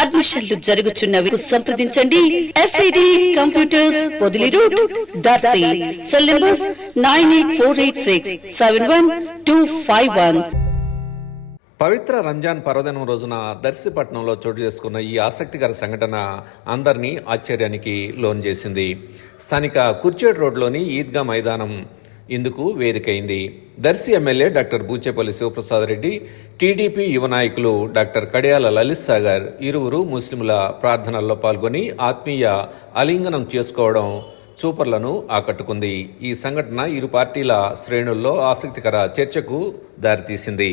అడ్మిషన్లు జరుగుచున్నవి సంప్రదించండి. SID computers Podili route Darsi. Cell numbers nine eight four eight six seven one two five one. పవిత్ర రంజాన్ పర్వదినం రోజున దర్శిపట్నంలో చోటు చేసుకున్న ఈ ఆసక్తికర సంఘటన అందరినీ ఆశ్చర్యానికి లోన్ చేసింది. స్థానిక కుర్చేడ్ రోడ్లోని ఈద్గా మైదానం ఇందుకు వేదికైంది. Darsi MLA doctor Buchepalli Sivaprasad Reddy TDP యువ నాయకులు డాక్టర్ కడియాల లలిత్ సాగర్ ఇరువురు ముస్లింల ప్రార్థనల్లో పాల్గొని ఆత్మీయ అలింగనం చేసుకోవడం చూపర్లను ఆకట్టుకుంది. ఈ సంఘటన ఇరు పార్టీల శ్రేణుల్లో ఆసక్తికర చర్చకు దారితీసింది.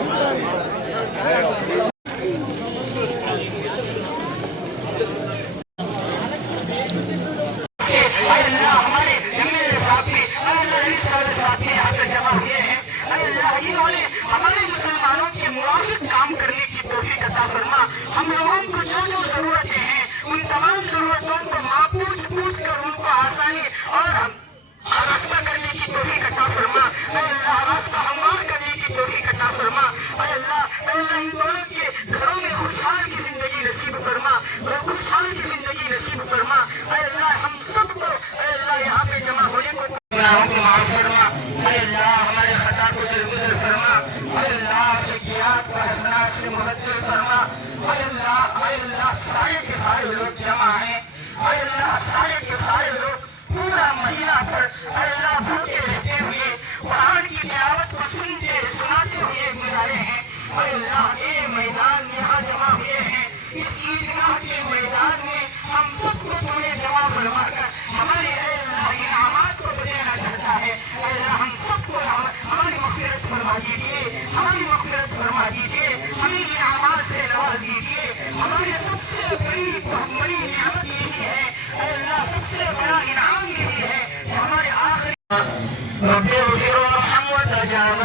हम लोगों को जो जो जरूरतें हैं, उन तमाम जरूरतों को मापूछ पूछ कर उनको आसानी और हम रास्ता करने की तोफीक अता फरमा अल्लाह रास्ता हमवार करने की तोफीक अता फरमा अल्लाह अल्लाह इन दोनों के घरों में खुशहाल की ज़िंदगी नसीब फरमा। खुशहाल की ज़िंदगी नसीब फरमा। अल्लाह हम सबको अल्लाह यहाँ पे जमा होने को फरमा अल्लाह हमारे खता को फरमा। अल्लाह से फरमा। I am not, I am not scientist. I